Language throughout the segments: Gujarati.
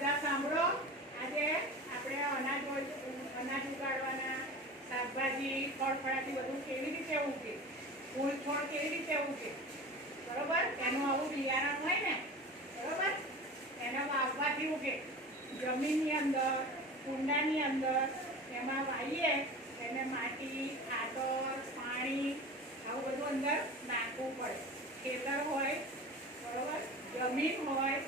બધા સાંભળો. આજે આપણે અનાજ ઉગાડવાના, શાકભાજી ફળફળાથી બધું કેવી રીતે ઉગે, ફૂલ છોડ કેવી રીતે ઉગે, બરોબર. એનું આવું બિયારણ હોય ને, બરોબર, એને વાવવાથી ઉગે. જમીનની અંદર, કુંડાની અંદર એમાં વાવીએ એને માટી, ખાતર, પાણી આવું બધું અંદર નાખવું પડે. ખેતર હોય, બરોબર, જમીન હોય,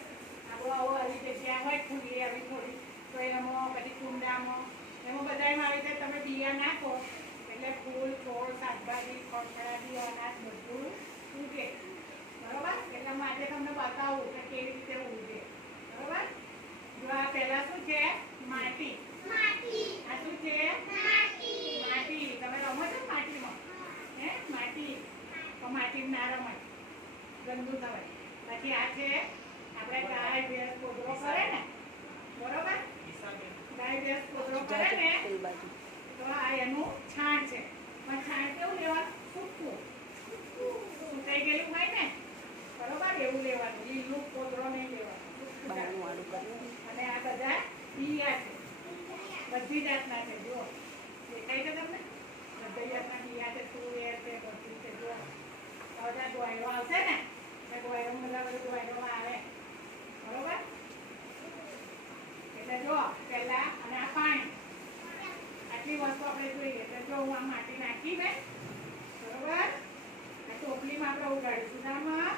આવી જગ્યા હોય ખુલ્લી આવી થોડી, તો એમાં પછી કુંડામાં એમાં બધામાં આવી રીતે તમે બિયા નાખો એટલે ફૂલ છોડ શાકભાજી ફળફળાદી અનાજ બધું ઉગે, બરોબર. એટલે હું આજે તમને બતાવું કે કેવી રીતે ઉગે, બરોબર. જો આ પહેલા શું છે? માટી. આ શું છે? માટી. તમે રમો છો માટીમાં? હે, માટી. તો માટીમાં ના રમાય, ગંદુ થવાય. પછી આ છે આપણે ગાય ભેંસ પોદરો કરે ને, બરોબર. ગાય ભેંસ પોદરો કરે ને તો આ એનું છાણ છે. પણ છાણ કેવું લેવાનું? સૂકું, સુકાઈ ગયેલું હોય ને, બરોબર, એવું લેવાનું. લીલું પોદરો નહીં લેવાનું. અને આ બધા બિયા છે, બધી જાતના છે. જો દેખાય છે તમને? બધી જાતના બિયા છે, તુવેર છે, બધી છે. જો બધા ડોયરો આવશે ને, ડોયરો બધા બધું ડોયરોમાં આવે, બરોબર. એટલે જો પહેલા અને આ પાણી, આટલી વસ્તુ આપણે જોઈએ. એટલે જો હું આ માટી નાખી ને, બરોબર, આ ટોપલીમાં આપણે ઉગાડીશું. આમાં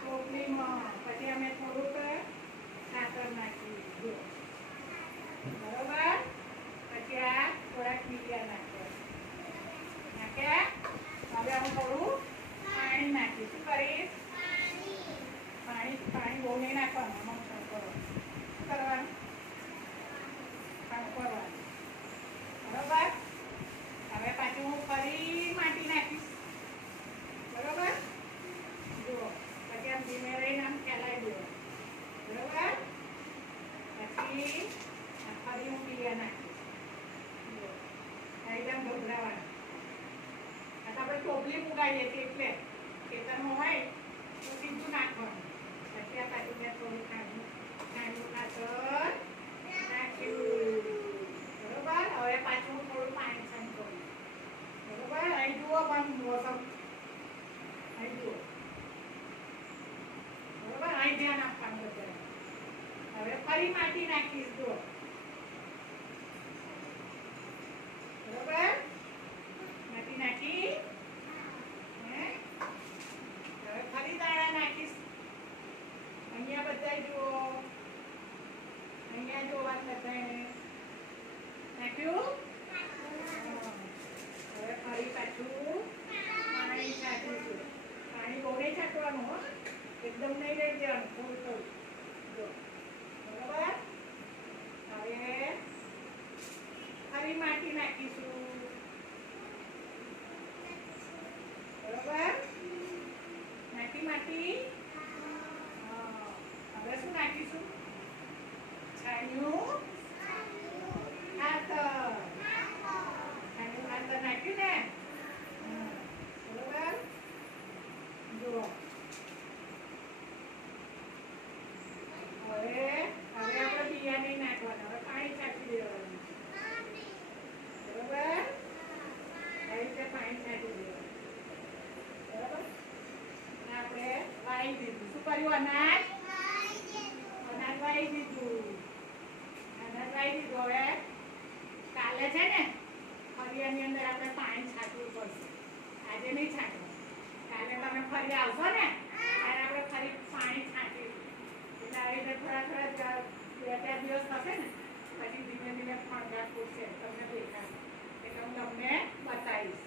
ટોપલીમાં પછી અમે થોડુંક ખાતર નાખીએ, બરોબર. પછી આ થોડાક બિયા નાખ્યા. હવે હું થોડું પાણી નાખીશ. શું કરીશ? પાણી બહુ નહીં નાખવાનું. શું કરવાનું? કરવાનું, બરોબર. હવે પાછું હું ફરી માટી નાખીશ, બરોબર. જુઓ, પછી આમ ધીમે રહીને આમ ફેલાઈ દો, બરોબર. પછી ફરી હું બિયા નાખીશ. એકદમ ગભરાવાના. આપણે ટોપલી ઉગાડીએ છીએ એટલે ખેતરમાં હોય તો સીધું નાખવાનું. પછી આ પાછું મેં થોડું ખાંડનું ખાતર નાખ્યું, બરોબર. હવે પાછું હું થોડું પાણી છાંટ કરું, બરોબર. અહીં જુઓ પણ મોસમ, અહીં જુઓ, બરોબર. અહીં ધ્યાન આપવાનું બધા. હવે ફરી માટી નાખીશ, જુઓ, બરોબર. માટી નાખી. હવે ફરી દાણા નાખીશ. અહીંયા બધા જુઓ, અહીંયા જોવા બધાને નાખ્યું. હવે ફરી પાછું પાણી છાંટીશું. પાણી બહુ નહીં છાંટવાનું, હો, એકદમ નહીં લઈ દેવાનું, થોડું થોડું, જો, બરોબર. હવે ફરી માટી નાખીશું, બરોબર. માટી. હવે શું નાખીશું? છાણિયું ખાતર. છાણિયું ખાતર નાખ્યું ને, બરોબર. જુઓ, હવે આપણે બિયા નહીં નાખવાના. હવે પાણી છાંટી દેવાનું, બરોબર. આવી રીતે પાણી છાંટી દેવાનું, બરોબર. આપણે વાવી દીધું. શું કર્યું? અનાજ વાવી દીધું. હવે કાલે છે ને ફરિયાની અંદર આપણે પાણી છાંટવું પડશે. આજે નહીં છાંટવું. કાલે તમે ફરી આવશો ને ત્યારે આપણે ફરી પાણી છાંટીશું. એટલે આવી રીતે થોડા 2-4 દિવસ થશે ને પછી ધીમે ધીમે ફળદાર ફૂટશે, તમને દેખાશે. એટલે હું તમને બતાવીશ.